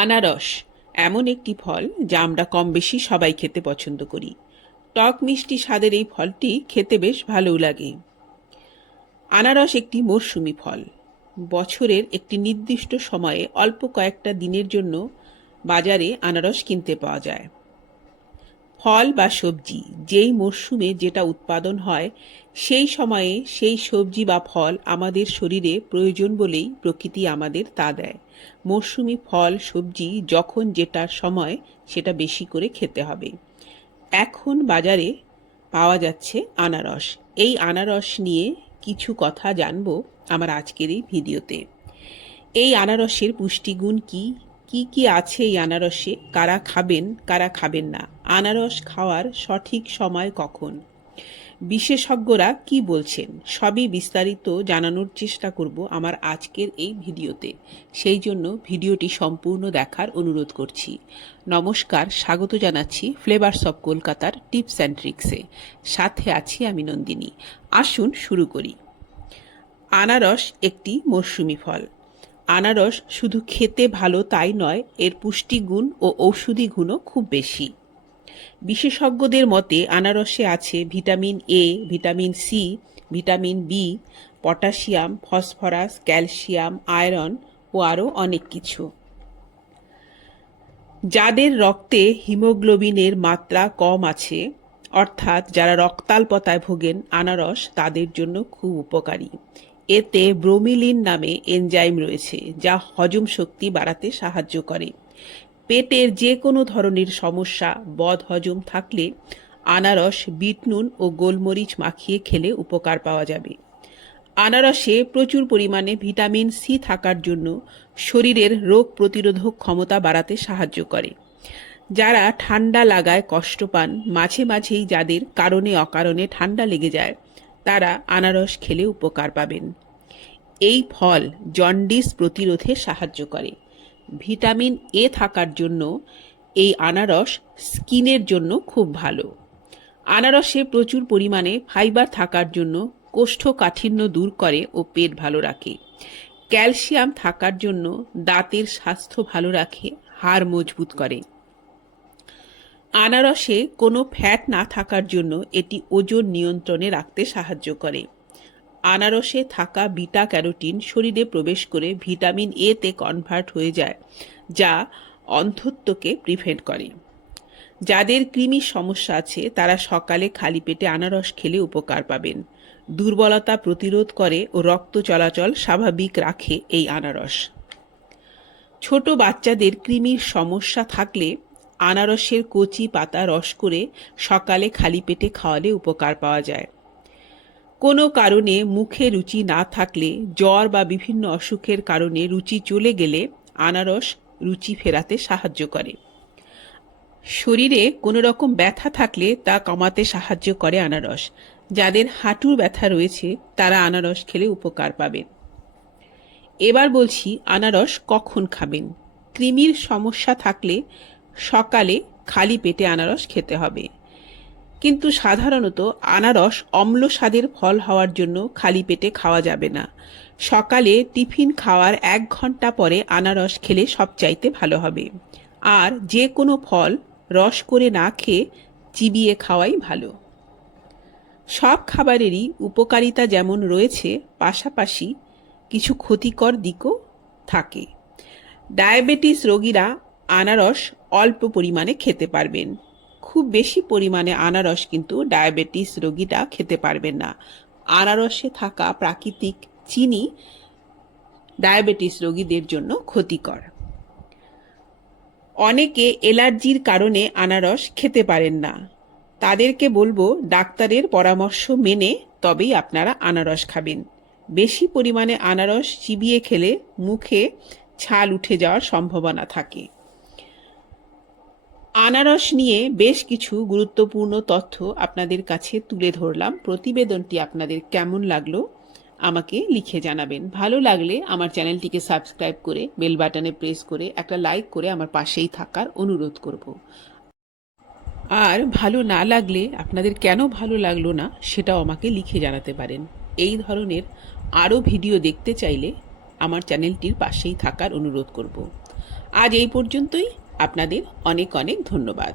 আনারস এমন একটি ফল যা আমরা কম বেশি সবাই খেতে পছন্দ করি। টক মিষ্টি স্বাদের এই ফলটি খেতে বেশ ভালোও লাগে। আনারস একটি মরশুমি ফল। বছরের একটি নির্দিষ্ট সময়ে অল্প কয়েকটা দিনের জন্য বাজারে আনারস কিনতে পাওয়া যায়। ফল বা সবজি, যেই মরশুমে যেটা উৎপাদন হয়, সেই সময়ে সেই সবজি বা ফল আমাদের শরীরে প্রয়োজন বলেই প্রকৃতি আমাদের তা দেয়। মরশুমি ফল, সবজি যখন যেটার সময় সেটা বেশি করে খেতে হবে। এখন বাজারে পাওয়া যাচ্ছে আনারস। এই আনারস নিয়ে কিছু কথা জানব আমার আজকের এই ভিডিওতে। এই আনারসের পুষ্টিগুণ কি? কি কি আছে এই আনারসে? কারা খাবেন কারা খাবেন না? আনারস খাওয়ার সঠিক সময় কখন? বিশেষজ্ঞরা কি বলছেন? সবই বিস্তারিত জানানোর চেষ্টা করব আমার আজকের এই ভিডিওতে। সেই জন্য ভিডিওটি সম্পূর্ণ দেখার অনুরোধ করছি। নমস্কার, স্বাগত জানাচ্ছি ফ্লেভার্স অব কলকাতার টিপস অ্যান্ড ট্রিক্সে সাথে আছি আমি নন্দিনী। আসুন শুরু করি। আনারস একটি মরশুমি ফল। আনারস শুধু খেতে ভালো তাই নয়, এর পুষ্টিগুণ ও ঔষধি গুণও খুব বেশি। বিশেষজ্ঞদের মতে, আনারসে আছে vitamin A vitamin C vitamin B potassium, phosphorus, calcium, iron ও আরও অনেক কিছু। যাদের রক্তে হিমোগ্লোবিনের মাত্রা কম আছে, অর্থাৎ যারা রক্তাল্পতায় ভোগেন, আনারস তাদের জন্য খুব উপকারী। এতে ব্রোমিলিন নামে এনজাইম রয়েছে, যা হজম শক্তি বাড়াতে সাহায্য করে। পেটের যে কোনো ধরনের সমস্যা, বদ হজম থাকলে আনারস বিটনুন ও গোলমরিচ মাখিয়ে খেলে উপকার পাওয়া যাবে। আনারসে প্রচুর পরিমাণে ভিটামিন সি থাকার জন্য শরীরের রোগ প্রতিরোধক ক্ষমতা বাড়াতে সাহায্য করে। যারা ঠান্ডা লাগায় কষ্ট পান, মাঝে মাঝেই যাদের কারণে অকারণে ঠান্ডা লেগে যায় তারা আনারস খেলে উপকার পাবেন। এই ফল জন্ডিস প্রতিরোধে সাহায্য করে। ভিটামিন এ থাকার জন্য এই আনারস স্কিনের জন্য খুব ভালো। আনারসে প্রচুর পরিমাণে ফাইবার থাকার জন্য কোষ্ঠকাঠিন্য দূর করে ও পেট ভালো রাখে। ক্যালসিয়াম থাকার জন্য দাঁতের স্বাস্থ্য ভালো রাখে, হাড় মজবুত করে। আনারসে কোনো ফ্যাট না থাকার জন্য এটি ওজন নিয়ন্ত্রণে রাখতে সাহায্য করে। আনারসে থাকা বিটা ক্যারোটিন শরীরে প্রবেশ করে ভিটামিন এ তে কনভার্ট হয়ে যায়, যা অন্ধত্বকে প্রিভেন্ট করে। যাদের কৃমির সমস্যা আছে, তারা সকালে খালি পেটে আনারস খেলে উপকার পাবেন। দুর্বলতা প্রতিরোধ করে ও রক্ত চলাচল স্বাভাবিক রাখে এই আনারস। ছোট বাচ্চাদের কৃমির সমস্যা থাকলে আনারসের কচি পাতা রস করে সকালে খালি পেটে খাওয়ালে উপকার পাওয়া যায়। কোনো কারণে মুখে রুচি না থাকলে, জ্বর বা বিভিন্ন অসুখের কারণে রুচি চলে গেলে আনারস রুচি ফেরাতে সাহায্য করে। শরীরে কোনো রকম ব্যথা থাকলে তা কমাতে সাহায্য করে আনারস। যাদের হাঁটুর ব্যথা রয়েছে, তারা আনারস খেলে উপকার পাবেন এবার বলছি, আনারস কখন খাবেন? কৃমির সমস্যা থাকলে সকালে খালি পেটে আনারস খেতে হবে। কিন্তু সাধারণত আনারস অম্ল স্বাদের ফল হওয়ার জন্য খালি পেটে খাওয়া যাবে না। সকালে টিফিন খাওয়ার এক ঘণ্টা পরে আনারস খেলে সবচাইতে ভালো হবে। আর যে কোনো ফল রস করে না খেয়ে চিবিয়ে খাওয়াই ভালো। সব খাবারেরই উপকারিতা যেমন রয়েছে, পাশাপাশি কিছু ক্ষতিকর দিকও থাকে। ডায়াবেটিস রোগীরা আনারস অল্প পরিমাণে খেতে পারবেন। খুব বেশি পরিমাণে আনারস কিন্তু ডায়াবেটিস রোগীরা খেতে পারবেন না। আনারসে থাকা প্রাকৃতিক চিনি ডায়াবেটিস রোগীদের জন্য ক্ষতিকর। অনেকে এলার্জির কারণে আনারস খেতে পারেন না। তাদেরকে বলব ডাক্তারের পরামর্শ মেনে তবেই আপনারা আনারস খাবেন। বেশি পরিমাণে আনারস চিবিয়ে খেলে মুখে ছাল উঠে যাওয়ার সম্ভাবনা থাকে। আনারস নিয়ে বেশ কিছু গুরুত্বপূর্ণ তথ্য আপনাদের কাছে তুলে ধরলাম। প্রতিবেদনটি আপনাদের কেমন লাগল আমাকে লিখে জানাবেন। ভালো লাগলে আমার চ্যানেলটিকে সাবস্ক্রাইব করে বেল বাটনে প্রেস করে একটা লাইক করে আমার পাশেই থাকার অনুরোধ করব। আর ভালো না লাগলে, আপনাদের কেন ভালো লাগল না সেটাও আমাকে লিখে জানাতে পারেন। এই ধরনের আরও ভিডিও দেখতে চাইলে আমার চ্যানেলটির পাশেই থাকার অনুরোধ করব। আজ এই পর্যন্তই। আপনাদের অনেক অনেক ধন্যবাদ।